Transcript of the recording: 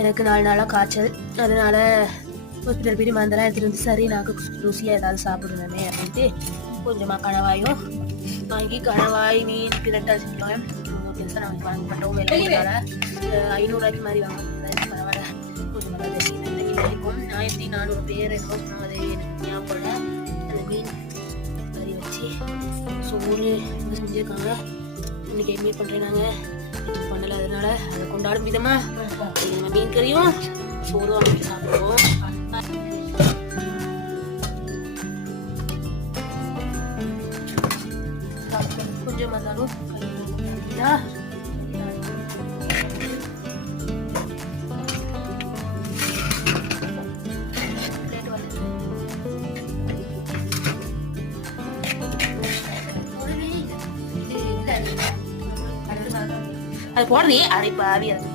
எனக்கு 4 நாளாக காய்ச்சல், அதனால ஹாஸ்பிட்டல் போய் மருந்தெல்லாம் எடுத்துகிட்டு வந்து சரி நாக்கு ருசியாக ஏதாவது சாப்பிடுவேனே அப்படின்ட்டு கொஞ்சமாக கணவாயும் வாங்கி கணவாய் மீன் பிரட்டா செஞ்சோம். பெருசாக நாங்கள் வாங்க மாட்டோம், விலை 500 மாதிரி வாங்க பரவாயில்ல. கொஞ்சமாக இருக்கும் 1400 பேர் இருக்கும், அது எனக்கு ஞாபகம். அந்த மீன் கறி வச்சு சோறு செஞ்சுருக்காங்க. இன்னைக்கு மீட் பண்ணுறேன் நாங்கள் பண்ணலை, அதனால அதை கொண்டாடும் விதமாக நம்ம மீன் கறியும் சோறும் வாங்கி சாப்பிடுவோம். கொஞ்சம் வந்தாலும் அது போடுறே அடைப்பாவி அது